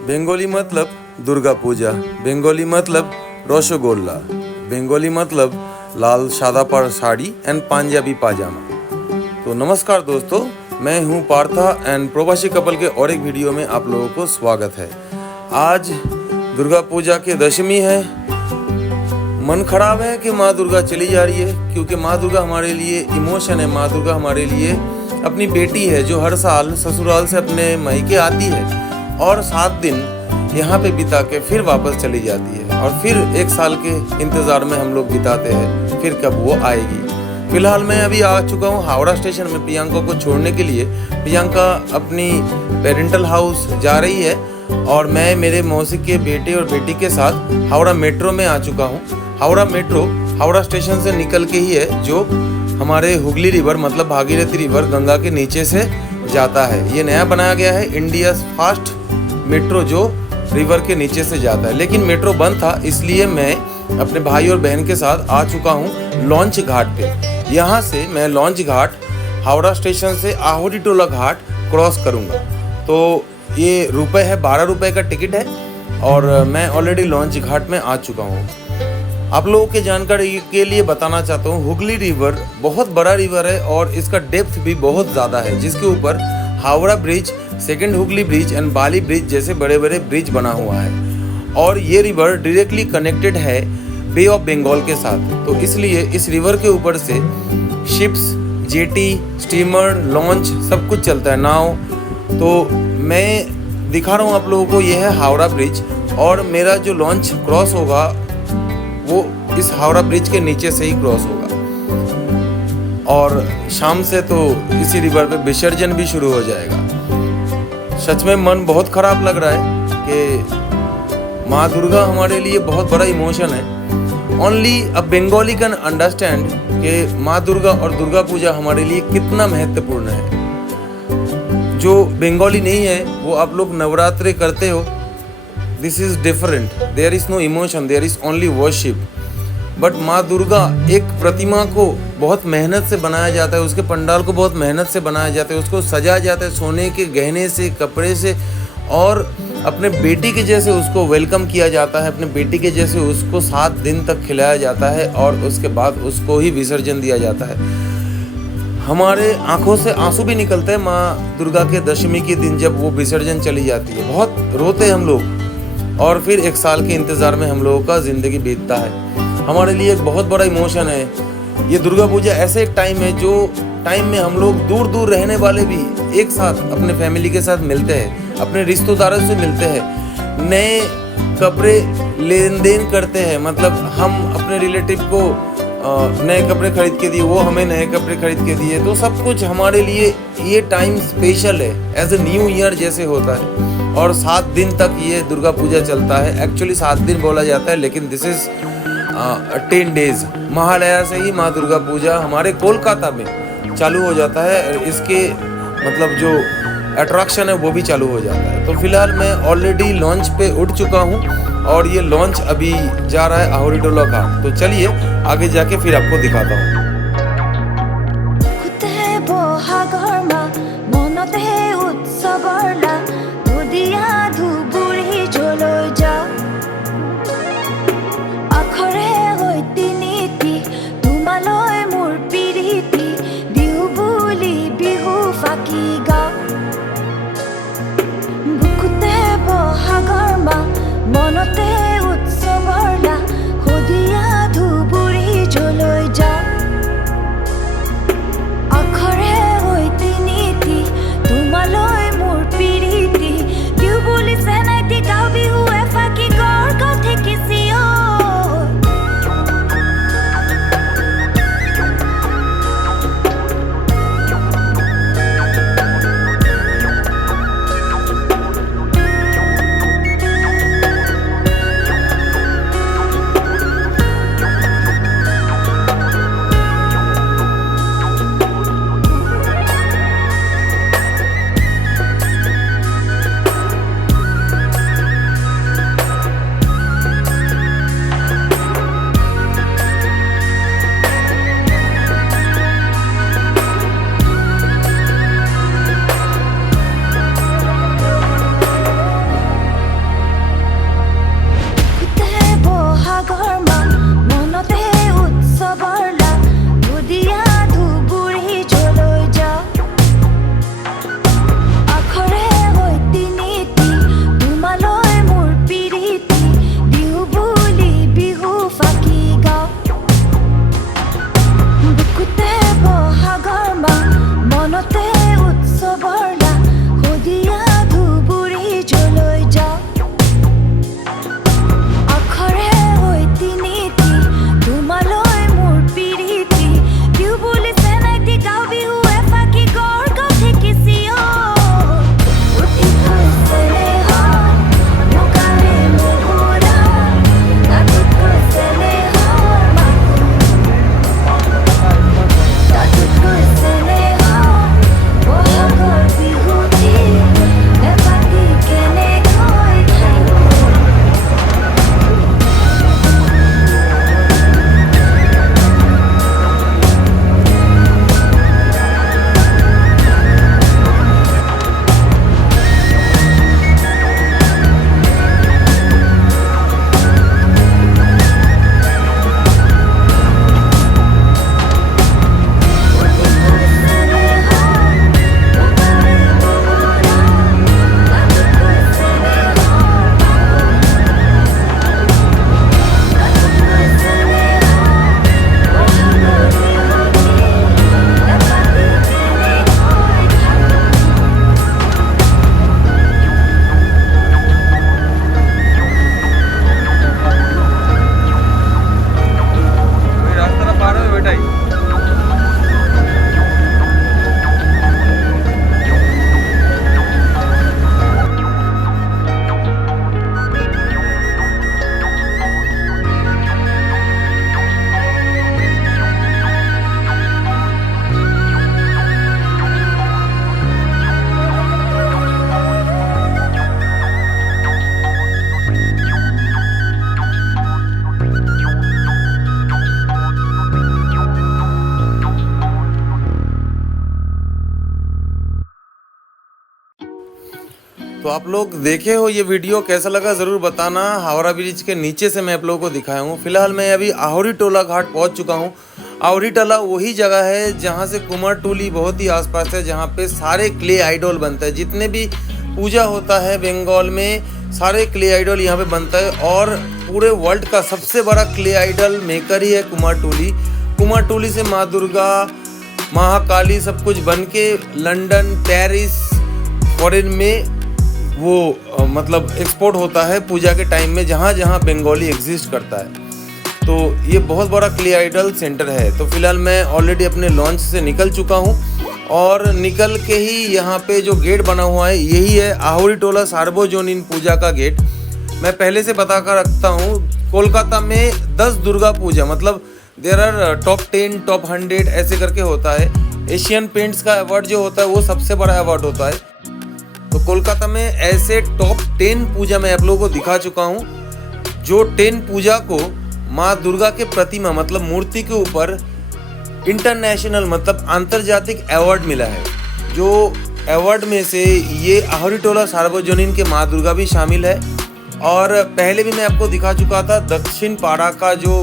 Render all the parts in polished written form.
Bengali मतलब Durga Puja, Bengali मतलब rasgulla, Bengali मतलब लाल सादा पर साड़ी एंड पंजाबी पाजामा। तो नमस्कार दोस्तों, मैं हूं पार्था एंड प्रवासी कपल के और एक वीडियो में आप लोगों को स्वागत है। आज दुर्गा पूजा की दशमी है। मन खराब है कि माँ दुर्गा चली जा रही है, क्योंकि माँ दुर्गा हमारे लिए इमोशन है। माँ दुर्गा हमारे लिए अपनी बेटी है जो हर साल ससुराल से अपने मायके आती है और 7 दिन यहाँ पे बिता के फिर वापस चली जाती है और फिर 1 साल के इंतज़ार में हम लोग बिताते हैं फिर कब वो आएगी। फिलहाल मैं अभी आ चुका हूँ हावड़ा स्टेशन में प्रियंका को छोड़ने के लिए। प्रियंका अपनी पेरेंटल हाउस जा रही है और मैं मेरे मौसी के बेटे और बेटी के साथ हावड़ा मेट्रो में आ चुका हूँ। हावड़ा मेट्रो हावड़ा स्टेशन से निकल के ही है, जो हमारे हुगली रिवर मतलब भागीरथी रिवर गंगा के नीचे से जाता है। ये नया बनाया गया है, इंडिया फास्ट मेट्रो जो रिवर के नीचे से जाता है। लेकिन मेट्रो बंद था, इसलिए मैं अपने भाई और बहन के साथ आ चुका हूँ लॉन्च घाट पे। यहाँ से मैं लॉन्च घाट हावड़ा स्टेशन से आहुरी टोला घाट क्रॉस करूँगा। तो ये रुपये है, 12 रुपये का टिकट है और मैं ऑलरेडी लॉन्च घाट में आ चुका हूँ। आप लोगों के जानकारी के लिए बताना चाहता हूँ, हुगली रिवर बहुत बड़ा रिवर है और इसका डेप्थ भी बहुत ज़्यादा है, जिसके ऊपर Howrah bridge, second Hooghly bridge and Bali bridge जैसे बड़े बड़े ब्रिज बना हुआ है। और ये रिवर डायरेक्टली कनेक्टेड है बे ऑफ बंगाल के साथ। तो इसलिए इस रिवर के ऊपर से शिप्स, जेटी, स्टीमर, लॉन्च सब कुछ चलता है, नाव। तो मैं दिखा रहा हूँ आप लोगों को, ये है हावड़ा ब्रिज और मेरा जो लॉन्च क्रॉस होगा वो इस हावड़ा ब्रिज के नीचे से ही क्रॉस होगा। और शाम से तो इसी रिवर पे विसर्जन भी शुरू हो जाएगा। सच में मन बहुत खराब लग रहा है कि माँ दुर्गा हमारे लिए बहुत बड़ा इमोशन है। Only a Bengali can understand कि माँ दुर्गा और दुर्गा पूजा हमारे लिए कितना महत्वपूर्ण है। जो बंगाली नहीं है वो आप लोग नवरात्रि करते हो, this is different, there is no emotion, there is only worship. But माँ दुर्गा एक प्रतिमा को बहुत मेहनत से बनाया जाता है, उसके पंडाल को बहुत मेहनत से बनाया जाता है, उसको सजाया जाता है सोने के गहने से, कपड़े से, और अपने बेटी के जैसे उसको वेलकम किया जाता है, अपने बेटी के जैसे उसको 7 दिन तक खिलाया जाता है और उसके बाद उसको ही विसर्जन दिया जाता है। हमारे आंखों से आंसू भी निकलते हैं माँ दुर्गा के दशमी के दिन जब वो विसर्जन चली जाती है। बहुत रोते हैं हम लोग और फिर 1 साल के इंतज़ार में हम लोगों का ज़िंदगी बीतता है। हमारे लिए एक बहुत बड़ा इमोशन है। ये दुर्गा पूजा ऐसे एक टाइम है जो टाइम में हम लोग दूर दूर रहने वाले भी एक साथ अपने फैमिली के साथ मिलते हैं, अपने रिश्तेदारों से मिलते हैं, नए कपड़े लेन देन करते हैं। मतलब हम अपने रिलेटिव को नए कपड़े खरीद के दिए, वो हमें नए कपड़े खरीद के दिए। तो सब कुछ हमारे लिए ये टाइम स्पेशल है, एज ए न्यू ईयर जैसे होता है। और 7 दिन तक ये दुर्गा पूजा चलता है। एक्चुअली 7 दिन बोला जाता है, लेकिन दिस इज़ 10 डेज। महालया से ही माँ दुर्गा पूजा हमारे कोलकाता में चालू हो जाता है। इसके मतलब जो अट्रैक्शन है वो भी चालू हो जाता है। तो फिलहाल मैं ऑलरेडी लॉन्च पे उठ चुका हूँ और ये लॉन्च अभी जा रहा है आहुरी टोला घाट। तो चलिए आगे जाके फिर आपको दिखाता हूँ। तो आप लोग देखे हो ये वीडियो, कैसा लगा ज़रूर बताना। हावड़ा ब्रिज के नीचे से मैं आप लोगों को दिखाया हूँ। फिलहाल मैं अभी आहुरी टोला घाट पहुँच चुका हूँ। आहुरी टोला वही जगह है जहाँ से कुमारटुली बहुत ही आसपास है, जहाँ पे सारे क्ले आइडल बनता है। जितने भी पूजा होता है बंगाल में, सारे क्ले आइडल यहाँ पे बनता है। और पूरे वर्ल्ड का सबसे बड़ा क्ले आइडल मेकर ही है कुमारटुली। कुमारटुली से माँ दुर्गा, महाकाली सब कुछ बन के लंदन, पेरिस, फॉरेन में वो मतलब एक्सपोर्ट होता है पूजा के टाइम में, जहाँ जहाँ बंगाली एग्जिस्ट करता है। तो ये बहुत बड़ा क्ले आइडल सेंटर है। तो फिलहाल मैं ऑलरेडी अपने लॉन्च से निकल चुका हूँ और निकल के ही यहाँ पे जो गेट बना हुआ है यही है आहुरी टोला सार्वजनीन पूजा का गेट। मैं पहले से बता कर रखता हूँ, कोलकाता में 10 दुर्गा पूजा मतलब देयर आर टॉप 10, टॉप 100 ऐसे करके होता है। एशियन पेंट्स का अवार्ड जो होता है वो सबसे बड़ा अवार्ड होता है। तो कोलकाता में ऐसे टॉप 10 पूजा मैं आप लोगों को दिखा चुका हूँ। जो 10 पूजा को माँ दुर्गा के प्रतिमा मतलब मूर्ति के ऊपर इंटरनेशनल मतलब अंतर्जातिक अवार्ड मिला है। जो अवार्ड में से ये आहुरी टोला सार्वजनीन के माँ दुर्गा भी शामिल है। और पहले भी मैं आपको दिखा चुका था दक्षिण पाड़ा का जो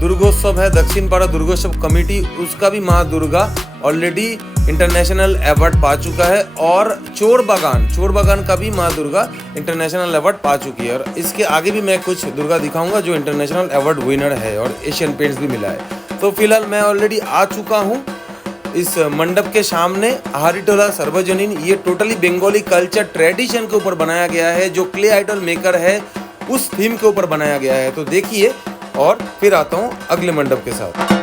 दुर्गोत्सव है, दक्षिण पाड़ा दुर्गोत्सव कमेटी, उसका भी माँ दुर्गा ऑलरेडी इंटरनेशनल अवार्ड पा चुका है। और चोर बागान का भी माँ दुर्गा इंटरनेशनल अवार्ड पा चुकी है। और इसके आगे भी मैं कुछ दुर्गा दिखाऊंगा जो इंटरनेशनल अवार्ड विनर है और एशियन पेंट्स भी मिला है। तो फिलहाल मैं ऑलरेडी आ चुका हूँ इस मंडप के सामने। आहुरी टोला सार्वजनीन ये टोटली बंगाली कल्चर ट्रेडिशन के ऊपर बनाया गया है। जो क्ले आइडल मेकर है उस थीम के ऊपर बनाया गया है। तो देखिए और फिर आता हूँ अगले मंडप के साथ।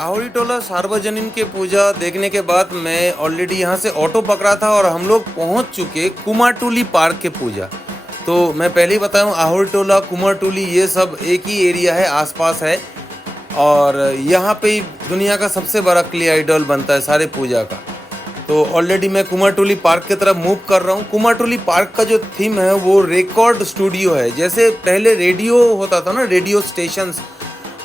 आहुरी टोला सार्वजनिक के पूजा देखने के बाद मैं ऑलरेडी यहाँ से ऑटो पकड़ा था और हम लोग पहुँच चुके कुमारटुली पार्क के पूजा। तो मैं पहले ही बताऊँ, आहुरी टोला कुमारटुली ये सब एक ही एरिया है, आसपास है। और यहाँ पे ही दुनिया का सबसे बड़ा क्ले आइडल बनता है सारे पूजा का। तो ऑलरेडी मैं कुमारटुली पार्क की तरफ मूव कर रहा हूँ। कुमारटुली पार्क का जो थीम है वो रिकॉर्ड स्टूडियो है। जैसे पहले रेडियो होता था ना, radio stations,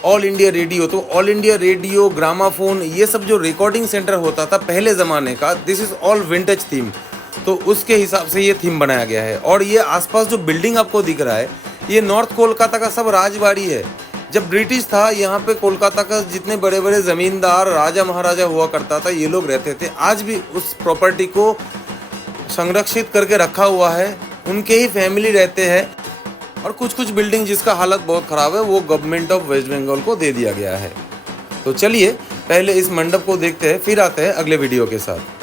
all India radio, तो ऑल इंडिया रेडियो, ग्रामाफोन, ये सब जो रिकॉर्डिंग सेंटर होता था पहले ज़माने का, this is all vintage theme. तो उसके हिसाब से ये थीम बनाया गया है। और ये आसपास जो बिल्डिंग आपको दिख रहा है, ये नॉर्थ कोलकाता का सब राजबाड़ी है। जब ब्रिटिश था यहाँ पे, कोलकाता का जितने बड़े बड़े ज़मींदार, राजा महाराजा हुआ करता था, ये लोग रहते थे। आज भी उस प्रॉपर्टी को संरक्षित करके रखा हुआ है, उनके ही फैमिली रहते हैं। और कुछ कुछ बिल्डिंग जिसका हालत बहुत ख़राब है वो गवर्नमेंट ऑफ वेस्ट बंगाल को दे दिया गया है। तो चलिए पहले इस मंडप को देखते हैं, फिर आते हैं अगले वीडियो के साथ।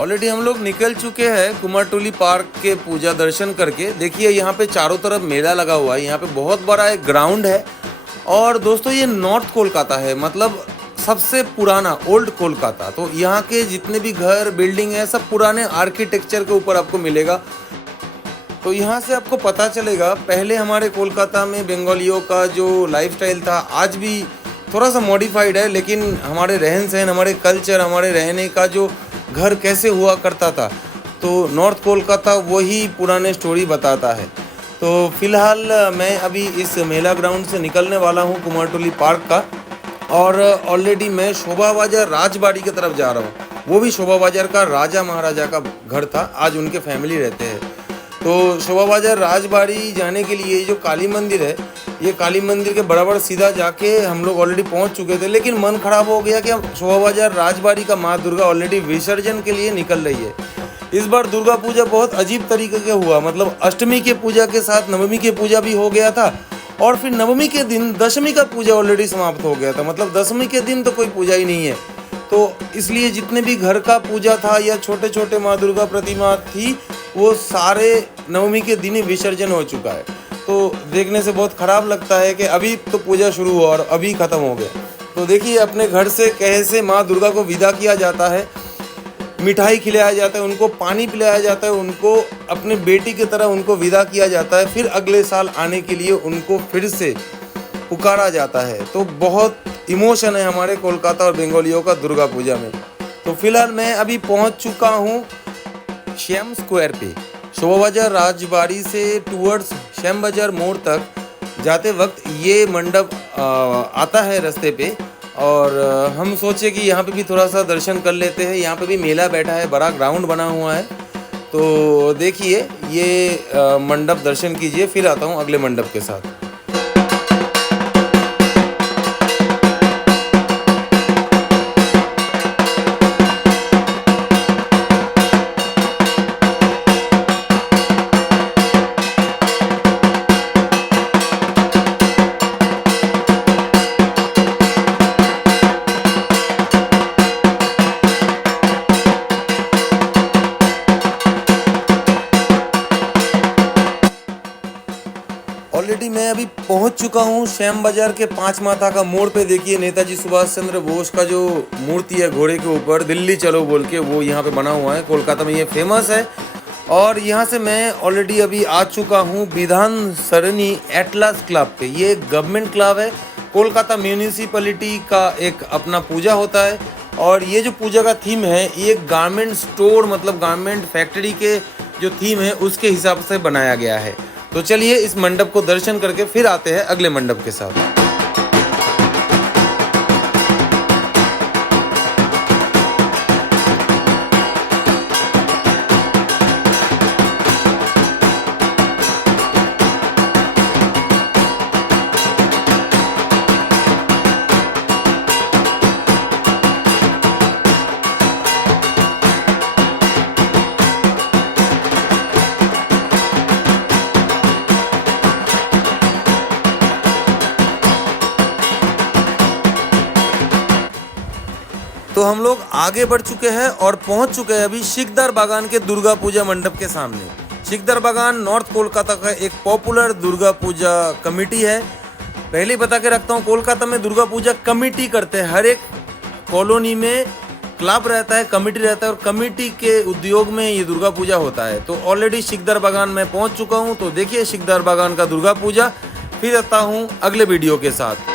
ऑलरेडी हम लोग निकल चुके हैं कुमारटुली पार्क के पूजा दर्शन करके। देखिए यहाँ पे चारों तरफ मेला लगा हुआ है, यहाँ पे बहुत बड़ा एक ग्राउंड है। और दोस्तों ये नॉर्थ कोलकाता है, मतलब सबसे पुराना ओल्ड कोलकाता। तो यहाँ के जितने भी घर, बिल्डिंग है, सब पुराने आर्किटेक्चर के ऊपर आपको मिलेगा। तो यहाँ से आपको पता चलेगा पहले हमारे कोलकाता में बंगालियों का जो लाइफस्टाइल था, आज भी थोड़ा सा मॉडिफाइड है, लेकिन हमारे रहन सहन, हमारे कल्चर, हमारे रहने का जो घर कैसे हुआ करता था, तो नॉर्थ कोलकाता वही पुराने स्टोरी बताता है। तो फिलहाल मैं अभी इस मेला ग्राउंड से निकलने वाला हूँ कुमारटुली पार्क का। और ऑलरेडी मैं शोभा बाजार राजबाड़ी की तरफ जा रहा हूँ। वो भी शोभा बाजार का राजा महाराजा का घर था, आज उनके फैमिली रहते हैं। तो शोभा बाजार राजबाड़ी जाने के लिए जो काली मंदिर है, ये काली मंदिर के बराबर सीधा जाके हम लोग ऑलरेडी पहुंच चुके थे, लेकिन मन खराब हो गया कि शोभा बाजार राजबाड़ी का माँ दुर्गा ऑलरेडी विसर्जन के लिए निकल रही है। इस बार दुर्गा पूजा बहुत अजीब तरीके के हुआ, मतलब अष्टमी के पूजा के साथ नवमी के पूजा भी हो गया था, और फिर नवमी के दिन दशमी का पूजा ऑलरेडी समाप्त हो गया था। मतलब दशमी के दिन तो कोई पूजा ही नहीं है। तो इसलिए जितने भी घर का पूजा था या छोटे छोटे माँ दुर्गा प्रतिमा थी, वो सारे नवमी के दिन ही विसर्जन हो चुका है। तो देखने से बहुत ख़राब लगता है कि अभी तो पूजा शुरू हुआ और अभी ख़त्म हो गया। तो देखिए अपने घर से कैसे माँ दुर्गा को विदा किया जाता है, मिठाई खिलाया जाता है, उनको पानी पिलाया जाता है, उनको अपने बेटी की तरह उनको विदा किया जाता है। फिर अगले साल आने के लिए उनको फिर से पुकारा जाता है। तो बहुत इमोशन है हमारे कोलकाता और बंगालियों का दुर्गा पूजा में। तो फिलहाल मैं अभी पहुंच चुका हूं श्याम स्क्वायर पे। शोभा बाजार राजबाड़ी से टूवर्ड्स श्याम बाजार मोड़ तक जाते वक्त ये मंडप आता है रास्ते पे, और हम सोचे कि यहाँ पे भी थोड़ा सा दर्शन कर लेते हैं। यहाँ पे भी मेला बैठा है, बड़ा ग्राउंड बना हुआ है। तो देखिए ये मंडप दर्शन कीजिए, फिर आता हूँ अगले मंडप के साथ। चुका हूँ श्याम बाजार के 5 माथा का मोड़ पे। देखिए नेताजी सुभाष चंद्र बोस का जो मूर्ति है घोड़े के ऊपर, दिल्ली चलो बोल के, वो यहाँ पे बना हुआ है। कोलकाता में ये फेमस है। और यहाँ से मैं ऑलरेडी अभी आ चुका हूँ विधान सरणी एटलास क्लब पे। ये एक गवर्नमेंट क्लब है, कोलकाता म्यूनिसिपैलिटी का एक अपना पूजा होता है। और ये जो पूजा का थीम है ये गारमेंट स्टोर मतलब गारमेंट फैक्ट्री के जो थीम है उसके हिसाब से बनाया गया है। तो चलिए इस मंडप को दर्शन करके फिर आते हैं अगले मंडप के साथ। तो हम लोग आगे बढ़ चुके हैं और पहुंच चुके हैं अभी शिकदार बागान के दुर्गा पूजा मंडप के सामने। शिकदार बागान नॉर्थ कोलकाता का एक पॉपुलर दुर्गा पूजा कमेटी है। पहले ही बता के रखता हूँ, कोलकाता में दुर्गा पूजा कमेटी करते हैं। हर एक कॉलोनी में क्लब रहता है, कमेटी रहता है, और कमेटी के उद्योग में ये दुर्गा पूजा होता है। तो ऑलरेडी शिकदार बागान में पहुँच चुका हूँ। तो देखिए शिकदार बागान का दुर्गा पूजा, फिर आता हूँ अगले वीडियो के साथ।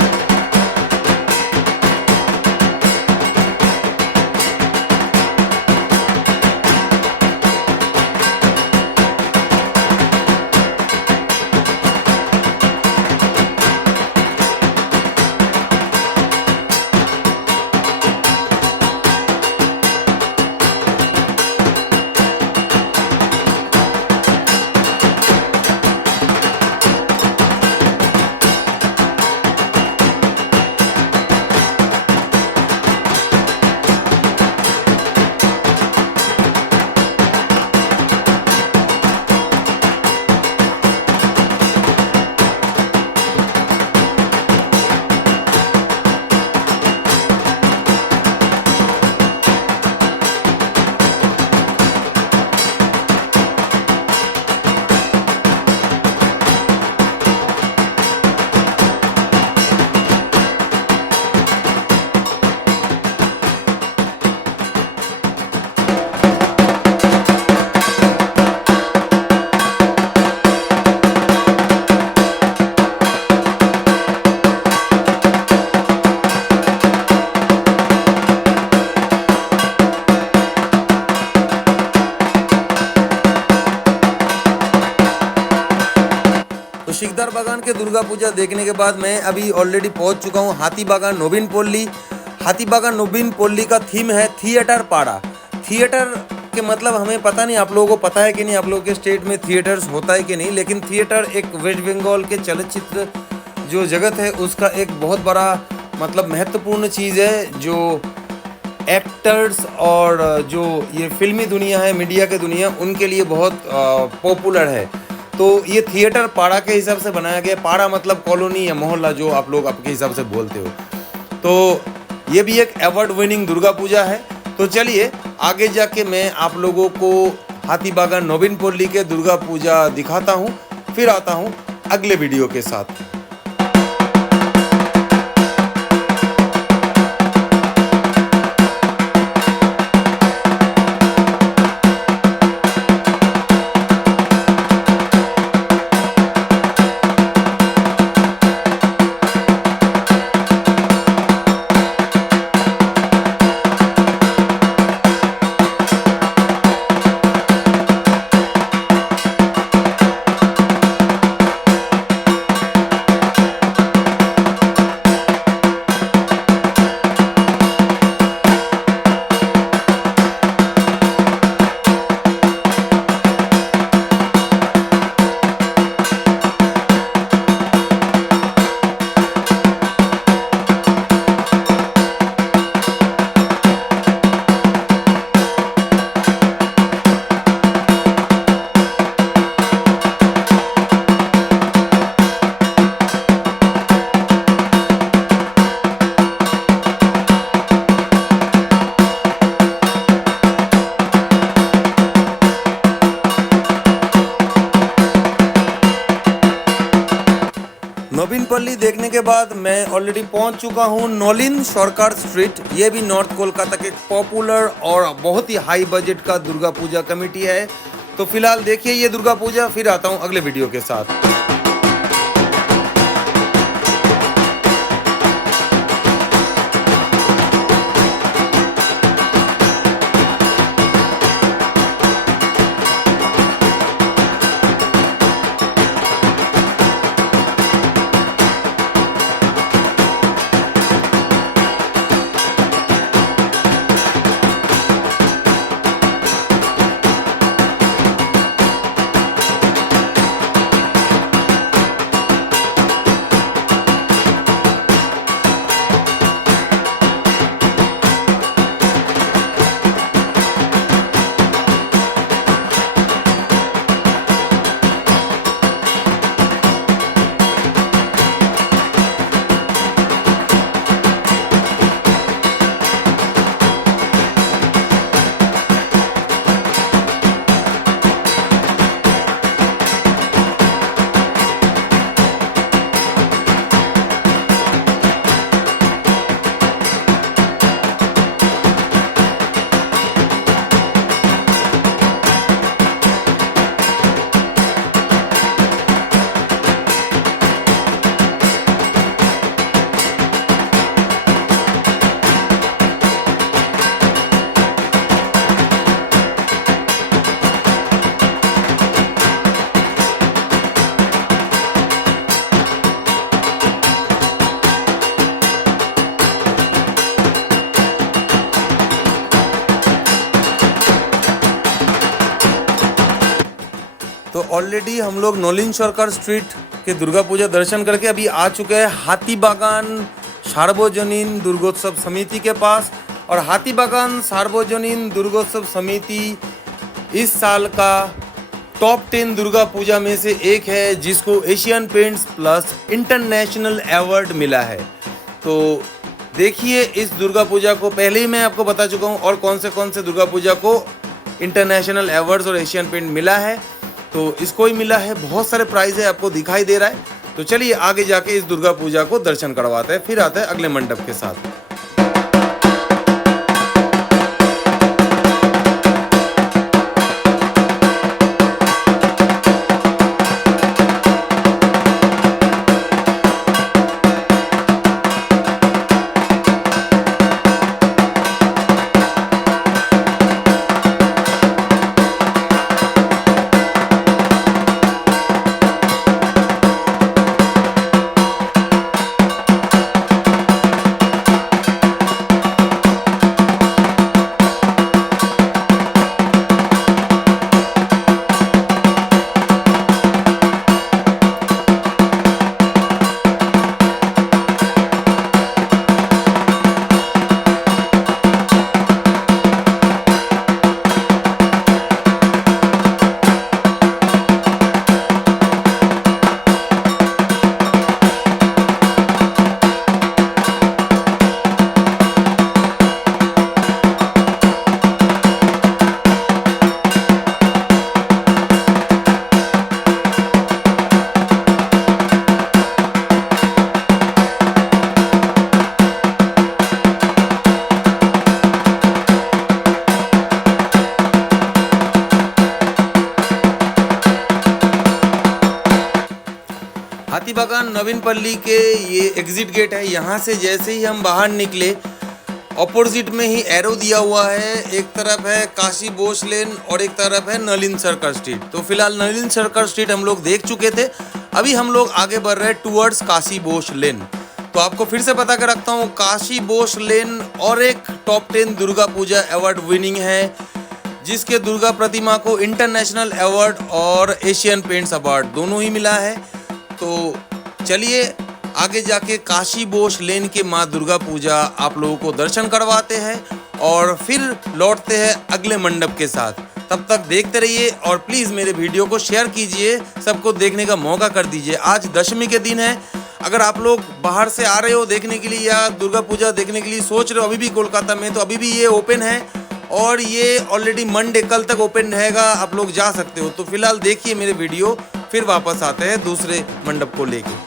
शिकदार बागान के दुर्गा पूजा देखने के बाद मैं अभी ऑलरेडी पहुंच चुका हूं हाथी बागान नोबिन पोल्ली। हाथी बागान नोबिन पोल्ली का थीम है थिएटर पाड़ा। थिएटर के मतलब हमें पता नहीं, आप लोगों को पता है कि नहीं, आप लोगों के स्टेट में थिएटर्स होता है कि नहीं, लेकिन थिएटर एक वेस्ट बंगाल के चलचित्र जो जगत है उसका एक बहुत बड़ा मतलब महत्वपूर्ण चीज़ है, जो एक्टर्स और जो ये फिल्मी दुनिया है, मीडिया के दुनिया, उनके लिए बहुत पॉपुलर है। तो ये थिएटर पाड़ा के हिसाब से बनाया गया। पाड़ा मतलब कॉलोनी या मोहल्ला, जो आप लोग आपके हिसाब से बोलते हो। तो ये भी एक अवार्ड विनिंग दुर्गा पूजा है। तो चलिए आगे जाके मैं आप लोगों को हाथी बागान नोबिन पोल्ली के दुर्गा पूजा दिखाता हूँ, फिर आता हूँ अगले वीडियो के साथ। देखने के बाद मैं ऑलरेडी पहुंच चुका हूं नलिन सरकार स्ट्रीट। ये भी नॉर्थ कोलकाता के पॉपुलर और बहुत ही हाई बजट का दुर्गा पूजा कमेटी है। तो फिलहाल देखिए ये दुर्गा पूजा, फिर आता हूं अगले वीडियो के साथ। तो ऑलरेडी हम लोग नलिन सरकार स्ट्रीट के दुर्गा पूजा दर्शन करके अभी आ चुके हैं हाथी बागान सार्वजनीन दुर्गोत्सव समिति के पास। और हाथी बागान सार्वजनीन दुर्गोत्सव समिति इस साल का टॉप 10 दुर्गा पूजा में से एक है, जिसको Asian paints plus international award मिला है। तो देखिए इस दुर्गा पूजा को, पहले ही मैं आपको बता चुका हूँ और कौन से दुर्गा पूजा को इंटरनेशनल अवार्ड्स और एशियन पेंट मिला है। तो इसको ही मिला है, बहुत सारे प्राइज है, आपको दिखाई दे रहा है। तो चलिए आगे जाके इस दुर्गा पूजा को दर्शन करवाते हैं, फिर आते हैं अगले मंडप के साथ। हाथी बागान नवीनपल्ली के ये एग्जिट गेट है। यहाँ से जैसे ही हम बाहर निकले, ऑपोजिट में ही एरो दिया हुआ है। एक तरफ है काशी बोस लेन और एक तरफ है नलिन सरकार स्ट्रीट। तो फिलहाल नलिन सरकार स्ट्रीट हम लोग देख चुके थे, अभी हम लोग आगे बढ़ रहे हैं टूवर्ड्स काशी बोस लेन। तो आपको फिर से बता कर रखता हूँ, काशी बोस लेन और एक top 10 Durga Puja award winning है, जिसके दुर्गा प्रतिमा को इंटरनेशनल अवार्ड और एशियन पेंट्स अवार्ड दोनों ही मिला है। तो चलिए आगे जाके काशी बोस लेन के माँ दुर्गा पूजा आप लोगों को दर्शन करवाते हैं और फिर लौटते हैं अगले मंडप के साथ। तब तक देखते रहिए और प्लीज़ मेरे वीडियो को शेयर कीजिए, सबको देखने का मौका कर दीजिए। आज दशमी के दिन है, अगर आप लोग बाहर से आ रहे हो देखने के लिए या दुर्गा पूजा देखने के लिए सोच रहे हो अभी भी कोलकाता में, तो अभी भी ये ओपन है और ये ऑलरेडी मंडे कल तक ओपन रहेगा, आप लोग जा सकते हो। तो फिलहाल देखिए मेरे वीडियो, फिर वापस आते हैं दूसरे मंडप को लेके।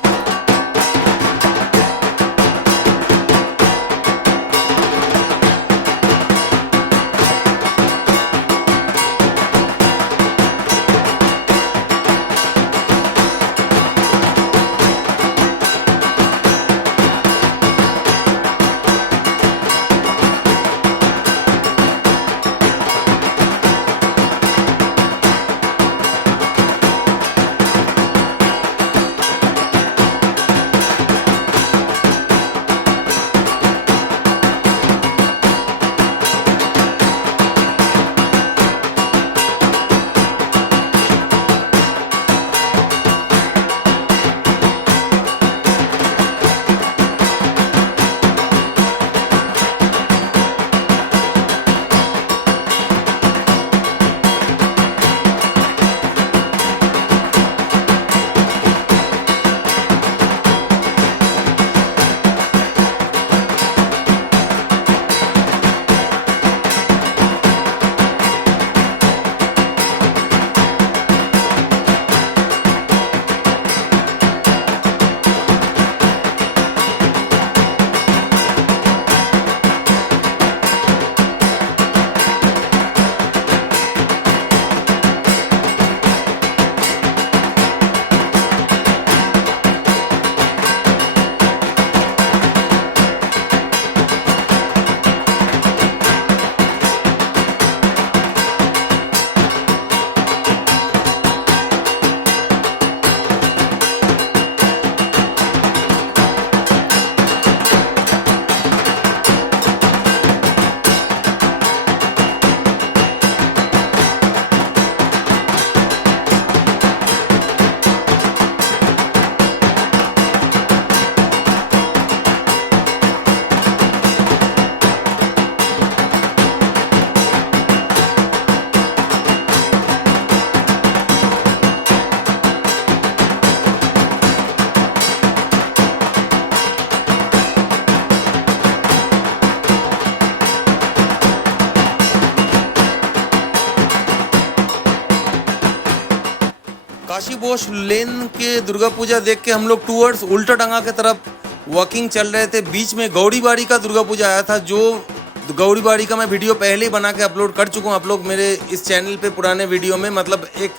काशी बोस लेन के दुर्गा पूजा देख के हम लोग टूवर्ड्स उल्टा डंगा की तरफ वॉकिंग चल रहे थे। बीच में गौरीबाड़ी का दुर्गा पूजा आया था, जो गौरीबाड़ी का मैं वीडियो पहले ही बना के अपलोड कर चुका हूँ। आप लोग मेरे इस चैनल पे पुराने वीडियो में, मतलब एक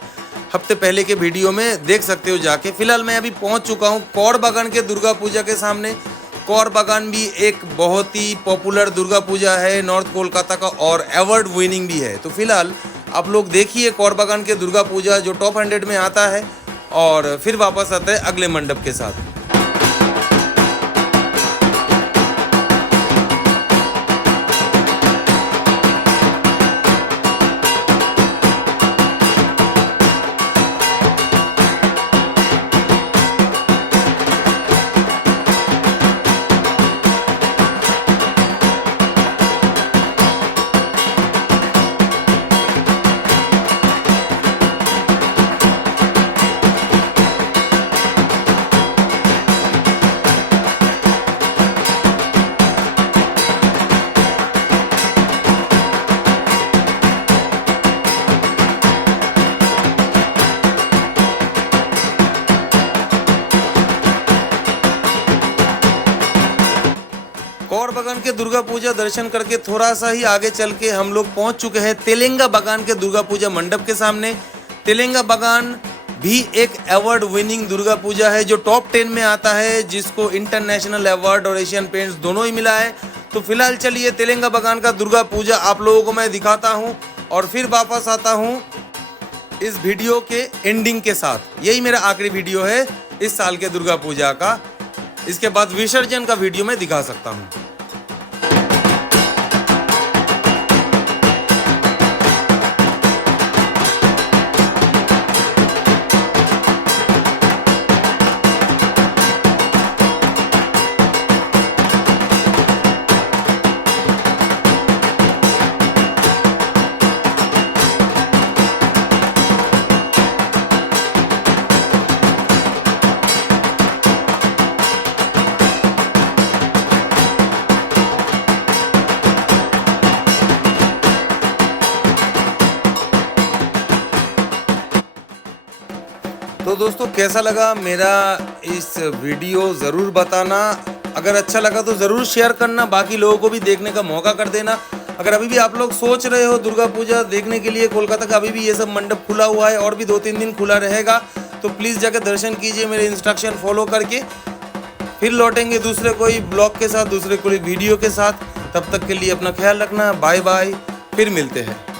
हफ्ते पहले के वीडियो में देख सकते हो जाके। फिलहाल मैं अभी पहुँच चुका हूँ कौड़ बागान के दुर्गा पूजा के सामने। कौड़ बागान भी एक बहुत ही पॉपुलर दुर्गा पूजा है नॉर्थ कोलकाता का, और अवार्ड विनिंग भी है। तो फिलहाल आप लोग देखिए कौड़ बागान के दुर्गा पूजा जो टॉप 100 में आता है, और फिर वापस आता है अगले मंडप के साथ। कौड़ बागान के दुर्गा पूजा दर्शन करके थोड़ा सा ही आगे चल के हम लोग पहुंच चुके हैं तेलंगा बागान के दुर्गा पूजा मंडप के सामने। तेलंगा बागान भी एक अवार्ड विनिंग दुर्गा पूजा है जो टॉप 10 में आता है, जिसको इंटरनेशनल अवार्ड और एशियन पेंट्स दोनों ही मिला है। तो फिलहाल चलिए तेलंगा बागान का दुर्गा पूजा आप लोगों को मैं दिखाता हूँ, और फिर वापस आता हूँ इस वीडियो के एंडिंग के साथ। यही मेरा आखिरी वीडियो है इस साल के दुर्गा पूजा का। इसके बाद विसर्जन का वीडियो मैं दिखा सकता हूँ। तो दोस्तों कैसा लगा मेरा इस वीडियो ज़रूर बताना। अगर अच्छा लगा तो ज़रूर शेयर करना, बाकी लोगों को भी देखने का मौका कर देना। अगर अभी भी आप लोग सोच रहे हो दुर्गा पूजा देखने के लिए कोलकाता का, अभी भी ये सब मंडप खुला हुआ है और भी 2-3 दिन खुला रहेगा, तो प्लीज़ जाकर दर्शन कीजिए मेरे इंस्ट्रक्शन फॉलो करके। फिर लौटेंगे दूसरे कोई ब्लॉग के साथ, दूसरे कोई वीडियो के साथ। तब तक के लिए अपना ख्याल रखना। बाय बाय, फिर मिलते हैं।